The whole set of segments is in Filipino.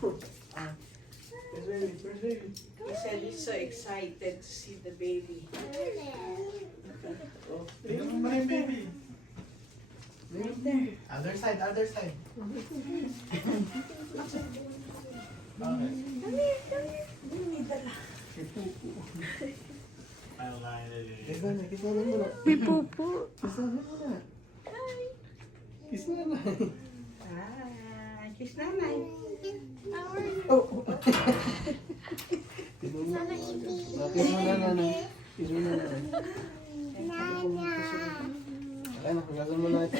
Ah, Where's baby? Where's baby? he said he's so excited to see the baby. Oh, tingnan mo muna yung baby. Right there. Other side, other side. Okay. Hindi dala. Ano kaya na yun? Kiss na muna. May pupo. Kiss na muna. Kiss na na. Ah, kiss nanay. Oh! Kiss mo na. Kiss mo na nanay. Kiss mo na nanay. Ay, hugasan mo na ito.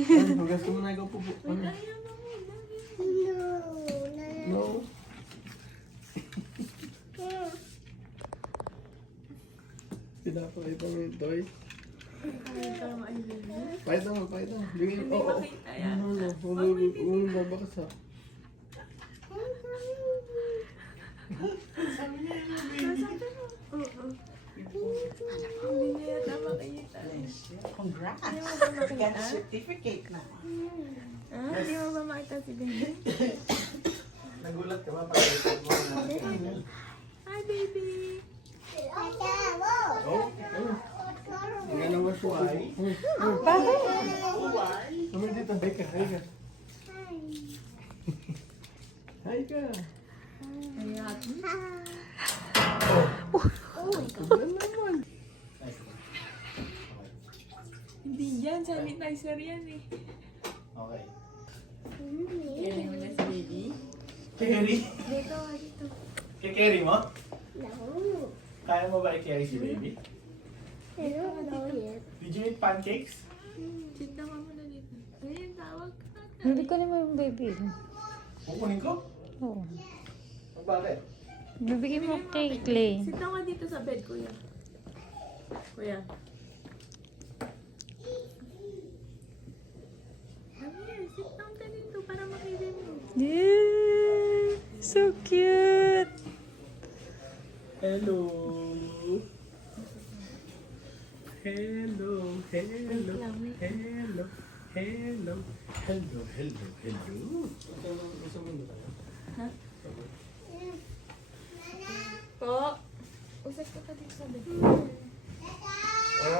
Ay, hugasan mo na ikaw pupo. No. Pinapakita mo yung toy. Pakita mo, pakita mo. Bigyan mo. Oo. Huwag mo babakas ha. Hindi niya yata makita. Bless you. Congrats. You got a certificate na. Ah, hindi mo ba makita si baby? Nagulat ka ba? Pakita mo na. Hi, baby! Oh. Nga naman siya. Kami dito. Hi ka. Hi ka. Hi ka. Tignan naman. Hindi yan, sanitizer yan eh. Okay. Yan mo na si baby. Carry? Dito, dito. Carry mo? Kaya mo ba i-carry si baby? Did you eat pancakes? Sit down ka muna dito. Ayun, tawag ka. Hindi ko naman yung baby. Kukunin ko? Oo. Bakit? Bibigyan mo kay Clay. Sit down ka dito sa bed, kuya. Kuya. Come here, sit down ka dito para makita mo. Yeah, so cute. Hello. Hello. Hello. Hello. Hello. Hello. Hello. Hello. Po, usap ka dito sa bed.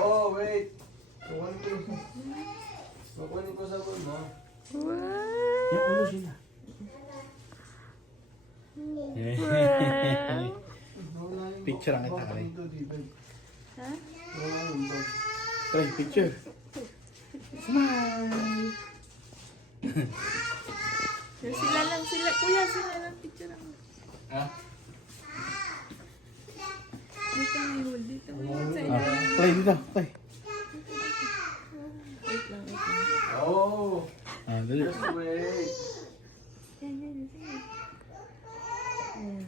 Oh, wait. Kukunin ko sabon mo. Wow. Yung ulo sila. Picture ang kita kami. Ha? Try picture. Smile. Sila lang sila. Kuya, sila lang picture ako. Ah? Dito may hole. Dito may hole sa ilalim. Play dito. Play. Wait lang, wait lang. Oh, Ah, dali. just wait. Yan, yan, sige.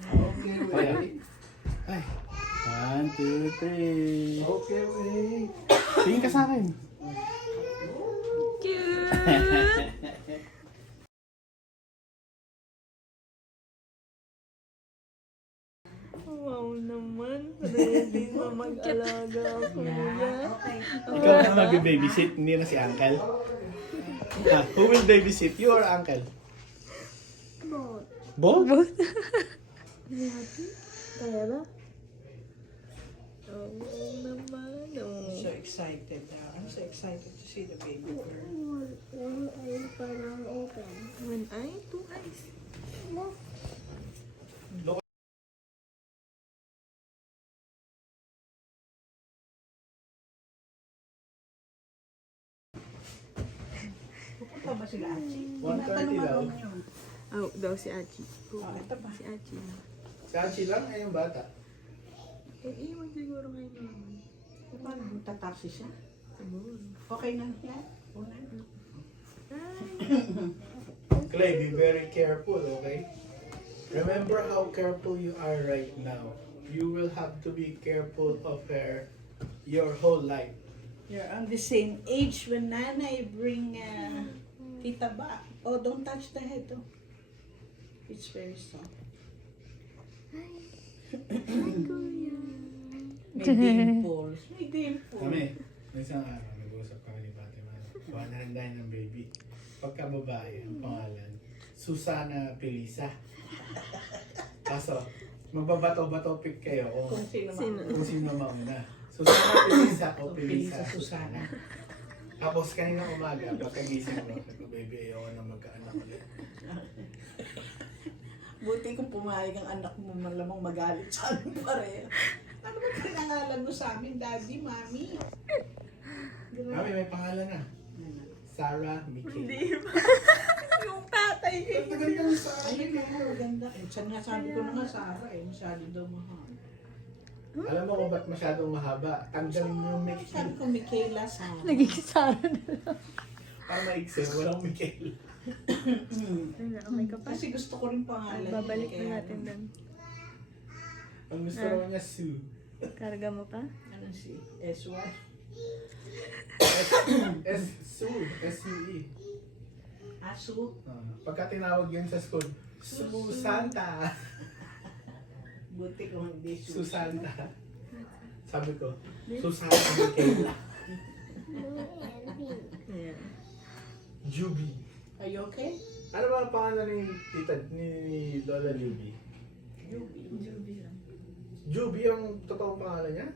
Okay, wait. Ay. 1, 2, 3. Okay, wait. Tingin ka sa akin. Cute! Wow naman. Ready na mag-alaga ako niya. Okay. Ikaw na mag-babysit, hindi na si Uncle. Ah, who will babysit? You or Uncle? Both. Both? Kaya ba? Oo naman. I'm Oh. so excited now. I'm so excited to see the baby girl. One eye, two eyes. Pupunta ba sila, Achi? 1:30 daw. Oh, daw si Achi. Oh, ito ba? Si Achi. Si Archie lang ay yung bata. Eh, iwan siguro kayo naman. Paano magta-taxi siya? Siguro. Okay na yan? Una. Clay, be very careful, okay? Remember how careful you are right now. You will have to be careful of her your whole life. You're on the same age when nanay bring tita back. Oh, don't touch the head, oh. It's very soft. Kuya. May dimples. May dimples. Kami, may isang araw, nag-uusap kami ni Fatima. Kuha na rin tayo ng baby. Pagka babae, ang pangalan, Susana Pilisa. Kaso, magbabato-bato pick kayo Kung sino kung sino mauna. Susana Pilisa o Pilisa Susana. Tapos kanina umaga, pagkagising ko, baby, ayoko na magkaanak ulit. Buti kung pumayag ang anak mo, malamang magalit sa amin pareho. Ano ba pinangalan mo sa amin, daddy, mami? Mami, may pangalan na. Sarah Mickey. Hindi ba? Yung tatay eh. Ang tagal ka sa Ay, amin. maganda. Eh, saan nga sabi ko na nga, Sarah, eh, masyado daw mahal. Alam mo kung ba't masyadong mahaba? Tanggalin mo yung Mickey. Sabi ko, Michaela, Sarah. Nagiging Sara na lang. Para maiksi, walang Michael. Okay ka pa? Kasi gusto ko rin pangalan. Babalik Kaya, na natin doon. Ang gusto raw niya, Sue. Karga mo pa? Ano si S1? Sue. S-U-E. Asu. Pagka tinawag yun sa school, Susanta. Buti kung hindi Su. Susanta. Sabi ko, Susana Michaela. Ayan. Juby. Are you okay? Ano ba ang pangalan ni tita ni Lola Juby? Juby ang totoong pangalan niya?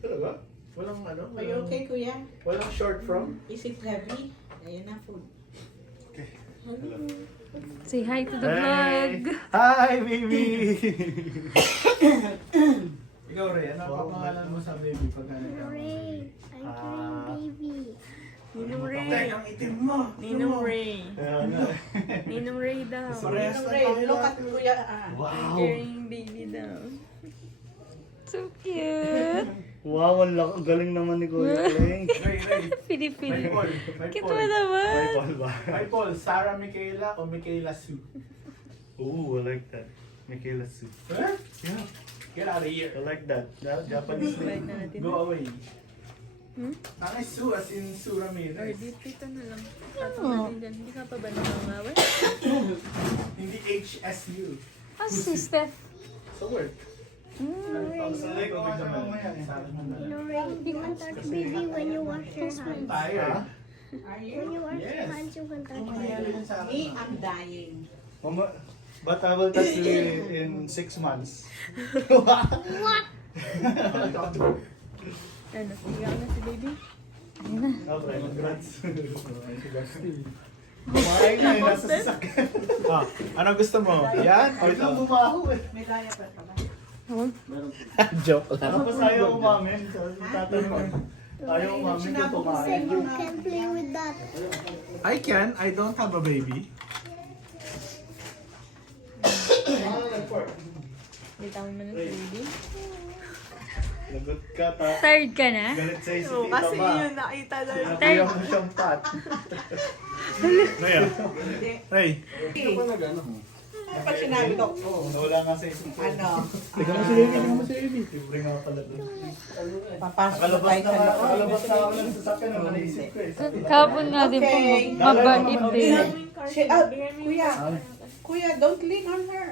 Talaga? Walang ano? Are you okay, kuya? Walang short from? Is it heavy? Ayan na food. Okay. Say hi to the vlog. Hi, baby! Ikaw, Ray, ano ang pangalan mo sa baby pagka Ray, I'm baby. Ninong Ray. ang itim mo! Ninong Ray. Kaya nga. Ninong Ray daw. Parehas Ano, na Ray? tayo. Look at kuya. Wow! Carrying baby daw. So cute. Wow, ang galing naman ni Kuya Leng. Ray, Ray. May Pilipili. Paul. May Cute Paul. mo naman. Paul ba? May Paul. Sarah Michaela o Michaela Sue? Ooh, I like that. Michaela Sue. Huh? Yeah. Get out of here. I like that. Japanese Balik name. na natin. Go away. Hmm? Nanay Sue as in Sue Or Ramirez. dito na lang. Tatong natin dyan. Hindi ka pa ba nangangawan? Hindi HSU. Ah, si Steph. So word. Sanay ko nga mamaya eh. You can touch baby when you wash your hands. Tired. Are When you? you wash Yes. your hands, you can touch baby. Me, I'm dying. Mama, but I will touch you in 6 months. Ano? Higa na si baby? Okay, congrats. Kumain na yun, nasa sasakyan. Ah, ano gusto mo? Yan? O Ay, ito? lang bumaho eh. May diaper ka ba? Joke lang. Tapos ayaw umamin. Tatanong. Ayaw umamin kung Say kumain. you can play with that. I can. I don't have a baby. Bitawan mo na si baby? Lagot ka, ta. Tired ka na? Galit sa'yo si Oo, tita kasi ba? yun nakita na yun. Nakuya mo siyang pat. Ray, Ray. Ano pa sinabi ko? Nawala nga sa isip ko. Ano? Tingnan mo si baby. Tingnan mo si baby. Libre nga pala doon. Papasok na Nakalabas tayo na sa nga, loob. nakalabas na ako ng sasakyan. Ang naisip ko eh. Sabi ko, Kahapon nga din po Okay. mag-bakit din. Kuya, kuya, don't lean on her.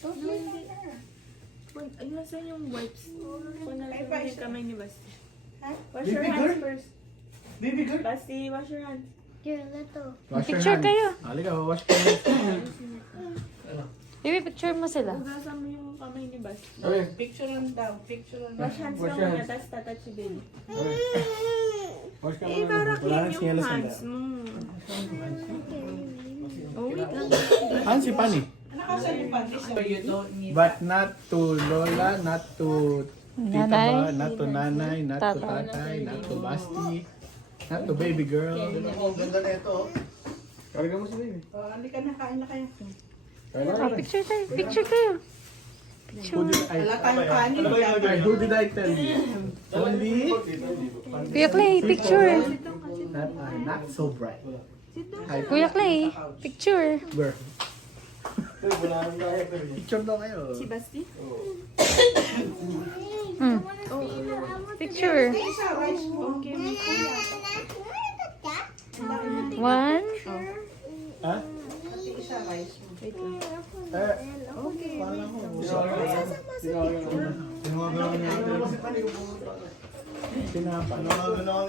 Don't lean on her. Ay, nasan yung wipes? Kung Ay, nalagyan mo yung kamay ni Basti. Ha? Wash your Baby hands girl? first. Baby girl. Basti, wash your hands. You're little. Picture kayo. Halika, wash ka na. Baby, picture mo sila. Hugasan mo yung kamay ni Basti. Picture on daw. Picture on Wash hands Wash lang your muna, hands. tapos tatouch si baby. Wash ka Eh, para Wala clean nang yung sinyalas hands mo. Oh, wait lang. Han si Pani. Nakasan yung panty so you don't need But not to Lola, not to Tita Nanay. Ba, not to Nanay, not to Tatay. Tatay, not to Basti, not to baby girl. Ang ganda na ito. Karga mo si baby. Oh, halika na, kain na kayo. Oh, picture tayo. Picture kayo. Who did I, Wala tayong kanin. Ano ba yung nagawin? who did I tell you? Only Kuya Clay, picture. that are not so bright. Hi, Kuya Clay, picture. Where? Wala nang tayo. Picture daw kayo. Si Basti? Mm. Picture. Isa, rice mo. Okay, may kuya. 1. Ha? Isa, rice mo. Wait lang. Okay. Parang ako. Tinawag ko na. Tinapa. Ano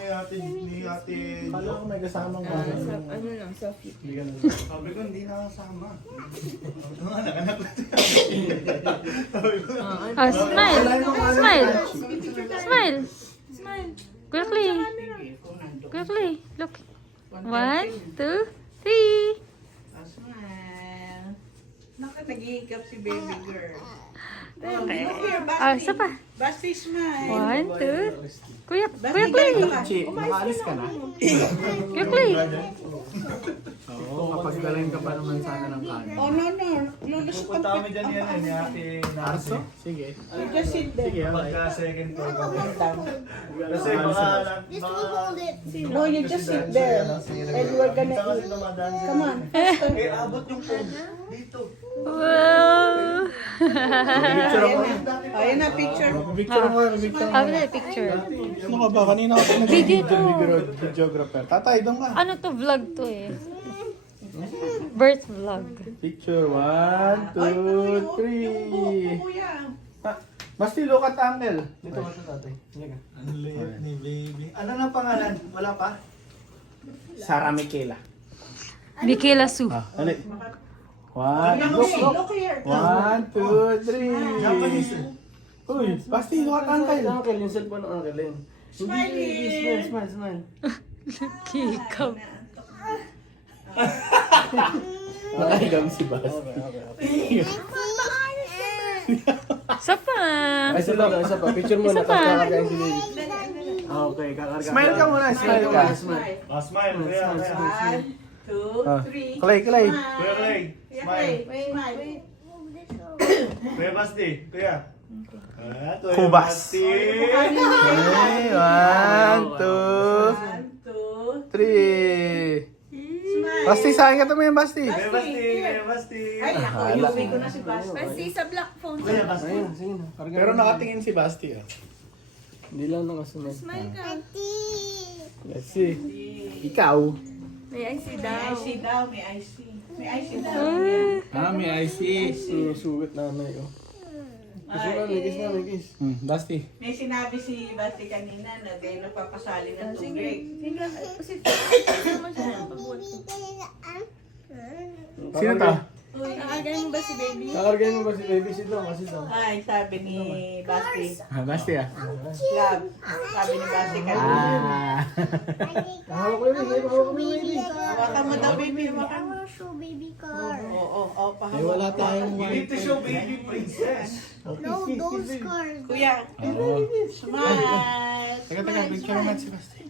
ni ate, Kala ko may kasamang Ano lang, Sophie. sabi ko, hindi nakasama. Oh, smile. Smile. Smile. Smile. Quickly. Quickly. Look. 1, 2, 3. Smile. Naku, nag-iikap si baby girl. Okay. Look here, Basti. Ah, isa pa. Basti, smile. 1, 2. Kuya, Basti, Clay. ganito ka. Chi, nakaalis ka na? Kuya Clay. Oo, kapag galing ka pa naman sana ng kanin. Oh, no. Lulusot Punta ang kami dyan yan ni ate Narso. Sige. You just sit there. Sige, okay. Pagka second floor kami. Down. Kasi baka... Just will hold it. No, you just sit there. And we're gonna eat. Come on. Faster. Eh, abot yung phone. Dito. Wow. Ayan na. Ayan na, picture. Picture mo, picture mo. How the picture? Ano ka ba? Kanina ako videographer. Tatay, doon ka. Ano to? Vlog to eh. Birth vlog. Picture, 1, 2, 3. Kuya. Basti, look at uncle. Dito ka sa tatay. Ang liit ni baby. Ano na pangalan? Wala pa? Sarah Michaela. Michaela Su. Ano? 1, Look here. 1, 2, 3. Japanese. Uy, Basti, look at uncle. Uncle, yung cellphone ng uncle yun. Smile. Smile. Kikap. Nakahigam si Basti. Isa pa. Ay, isa pa. Picture mo Isa na. pa. Tapos kakargahin si baby. Okay, kakarga. Smile ka muna, smile ka. Smile. Oh, Smile. Kuya. 1, 2, 3. Clay. Kuya Clay. Smile. Smile. Kuya Basti. Kuya. Kuya Kubas. Basti. Okay, 1, 2, 1, 2. 3. Smile. Basti, saan ka tumingin, Basti? Kuya Basti. Kuya Basti. Ay, ako, iuwi ko na si Basti. Basti sa black phone. Kuya Basti. Ayun, sige na. Karga Pero mo. nakatingin si Basti. Ah. Hindi lang nakasunod. Smile ka. Let's see. Ikaw. May IC May daw. IC daw, may IC. May IC daw. Ah, may IC. Sinusugat na na yun. Kiss mo na, kiss na, kiss. Basti. May sinabi si Basti kanina na dahil nagpapasali ng tubig. Sige, kasi naman siya ng pagbuhat ko. Sino to? Nakagaling mo ba si baby? Kakargahin mo ba si baby? Sit down, sit down. Ay, sabi ni Basti. Basti ah. Love. Sabi ni Basti kanina. Ah. Hawak ko yun, hawak mo yun. Hawakan mo daw, baby. Hawakan mo. Show baby car. Oo, Eh, wala tayong You need to show baby princess. No, those cars. Kuya. Oo. Smile. Teka, picture naman si Basti.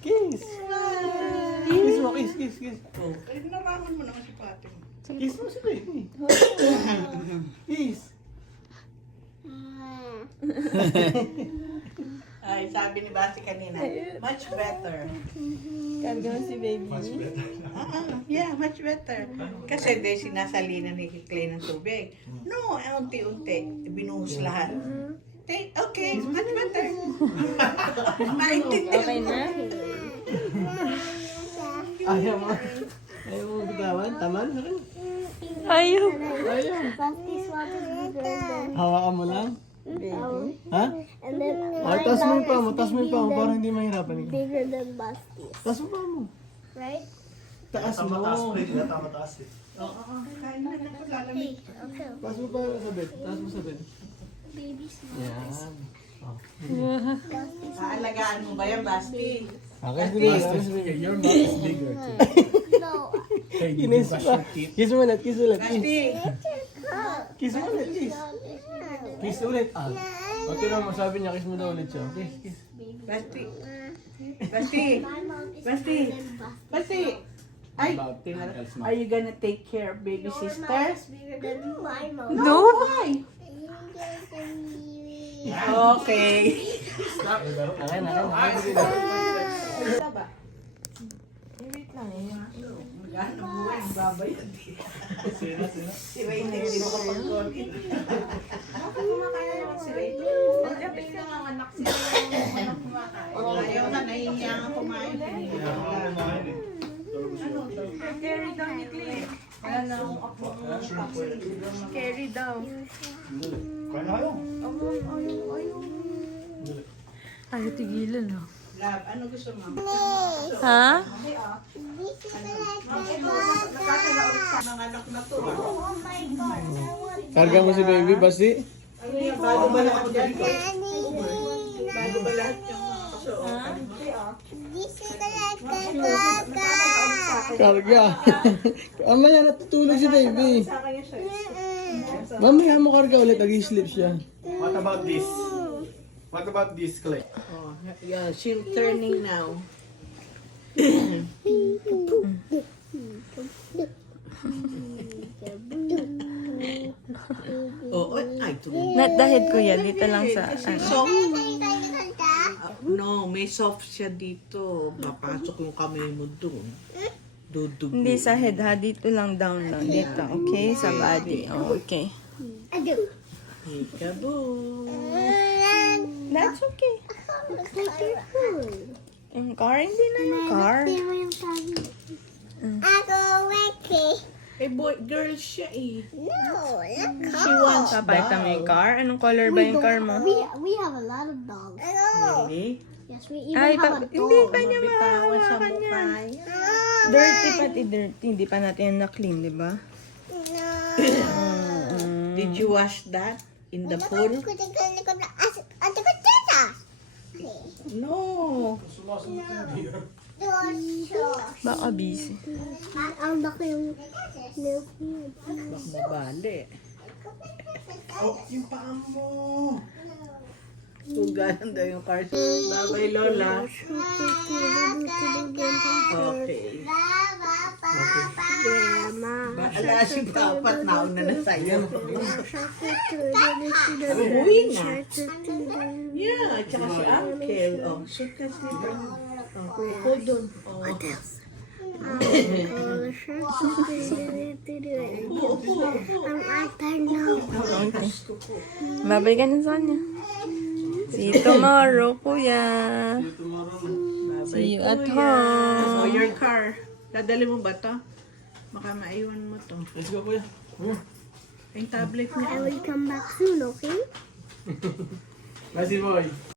Kiss. Smile. Kiss mo, kiss, kiss, kiss. Oh, naman mo naman si Pati. Kiss mo si baby. Kiss. Ay, sabi ni Basti kanina, much better. Karga mo si baby. Yeah, much better. Kasi de sinasalinan ni Clay ng tubig. No, unti-unti. Binuhos lahat. Okay, much better. Maintindihan Okay mo. na? Ayaw mo. Ayaw mo bitawan? Taman? Ayaw. Ayaw. Basti swap is bigger than Hawakan mo lang? Baby. Ha? and then Ay, taas mo yung paa mo, taas mo yung paa mo para hindi mahirapan ikaw. bigger than Basti, Taas mo paa mo. right? Taas mo. Mataas pa rin. Mataas eh. Oo, kain na na ko lalamig. Okay. Taas mo pa sa bed. Taas mo sa bed. Baby smile. Yan. Aalagaan mo ba yan, Basti? Okay, sige. Your mouth is bigger too. No. Hey, did you Kinis brush pa. your teeth? Kiss mo ulit, kiss ulit. Kiss. Basti! Kiss mo ulit, kiss. Kiss ulit. Ah. O, tignan mo, sabi niya, kiss mo daw ulit siya. Kiss, kiss. Basti! Basti! My mouth is Basti! bigger than Basti. Basti! Ay! About uncle's mouth. Are you gonna take care of baby Your sister? mouth is bigger than my mouth. No. Why? Bigger than me. Okay. Akin, akin. Taba. Wait lang eh. Magkano buwan, babayad. Si Ray hindi mo kapag-COVID. Bakit kumakain na naman si Ray? Pagkapit ka nga anak si Ray. Ayaw na, nahihiya nga kumain. Carry daw ni Clay. Wala na akong apo. Carry daw. Kaya na kayo. Ayaw tigilan ah. Love, ano gusto mo? Ha? Okay, oh. Ito, nakakala ulit sa mga anak na to. Karga mo si baby, basi. Ano yan, bago ba lahat yan? Bago ba lahat yung mga kasuotan? Okay, oh. Karga. Mamaya natutulog si baby. Sa akin yung shirts. Mamaya mo karga ulit, nag-sleep siya. What about this? What about this, Clay? Oh, yeah, she's turning now. Oo, ay, tulog. Not the head kuya, dito lang sa ano. Soft. No, may soft siya dito. Papasok yung kamay mo doon. Dudugo. Hindi sa head ha, dito lang down lang. Dito, okay? Sa body. Oh, okay. Peekaboo. That's okay. Yung car, hindi na yung car. Ako, Weki. Eh, boy, girl siya eh. No, look. She wants Papalitan mo yung car? Anong color ba yung car mo? We have a lot of dogs. Really? Yes, we even Ay, have a hindi dog. pa niya Bitawan sa mahawakan mukha yan. niya. Dirty pati dirty. Hindi pa natin yan na-clean, di ba? Did you wash that in the pool? No. Baka busy. Ang laki yung milk niya. Bak mabali. Oh, yung paa mo! Tuganan daw yung car. Bye-bye, Lola. Okay. Baala si Papat, nauna na sa'yo. Uwi na. Yeah, tsaka si Uncle. Oh, suka sila. Oh, kuko doon. Oh. Ang atay na. Okay. Babay ka na sa kanya. See you tomorrow, kuya. See you at Oh, home. your car. Dadali mo ba to? Baka maiwan mo to. Let's go, kuya. Yung tablet niya. I will come back soon, okay? Basi boy.